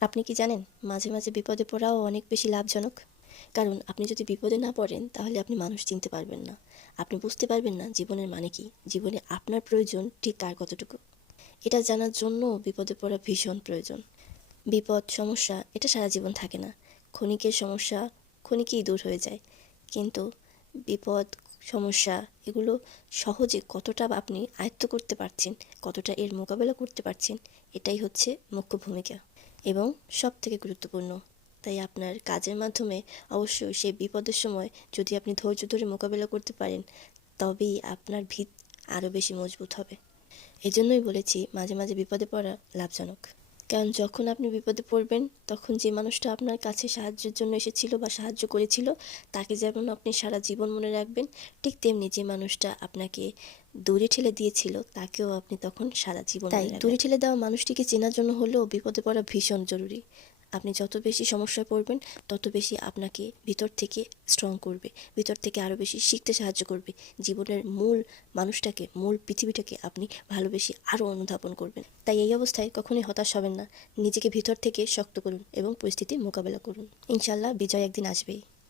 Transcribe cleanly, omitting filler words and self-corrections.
আপনি কি জানেন, মাঝে মাঝে বিপদে পড়াও অনেক বেশি লাভজনক। কারণ আপনি যদি বিপদে না পড়েন তাহলে আপনি মানুষ চিনতে পারবেন না। আপনি বুঝতে পারবেন না জীবনের মানে কি, জীবনে আপনার প্রয়োজন ঠিক কার কতটুকু। এটা জানার জন্য বিপদে পড়া ভীষণ প্রয়োজন। বিপদ, সমস্যা এটা সারা জীবন থাকে না। ক্ষণিকের সমস্যা ক্ষণিকেই দূর হয়ে যায়। কিন্তু বিপদ, সমস্যা এগুলো সহজে কতটা আপনি আয়ত্ত করতে পারছেন, কতটা এর মোকাবেলা করতে পারছেন, এটাই হচ্ছে মুখ্য ভূমিকা এবং সবথেকে গুরুত্বপূর্ণ। তাই আপনার কাজের মাধ্যমে অবশ্যই সেই বিপদের সময় যদি আপনি ধৈর্য ধরে মোকাবেলা করতে পারেন, তবেই আপনার ভিত আরও বেশি মজবুত হবে। এজন্যই বলেছি মাঝে মাঝে বিপদে পড়া লাভজনক। কারণ যখন আপনি বিপদে পড়বেন তখন যে মানুষটা আপনার কাছে সাহায্যের জন্য এসেছিল বা সাহায্য করেছিল, তাকে যেমন আপনি সারা জীবন মনে রাখবেন, ঠিক তেমনি যে মানুষটা আপনাকে দূরে ঠেলে দিয়েছিল তাকেও আপনি তখন সারা জীবন মনে রাখবেন। দূরে ঠেলে দেওয়া মানুষটিকে চেনার জন্য হলেও বিপদে পড়া ভীষণ জরুরি। আপনি যত বেশি সমস্যায় পড়বেন তত বেশি আপনাকে ভিতর থেকে স্ট্রং করবে, ভিতর থেকে আরও বেশি শিখতে সাহায্য করবে। জীবনের মূল মানুষটাকে, মূল পৃথিবীটাকে আপনি ভালোবেসে আরও অনুধাবন করবেন। তাই এই অবস্থায় কখনোই হতাশ হবেন না। নিজেকে ভিতর থেকে শক্ত করুন এবং পরিস্থিতি মোকাবেলা করুন। ইনশাল্লাহ বিজয় একদিন আসবেই।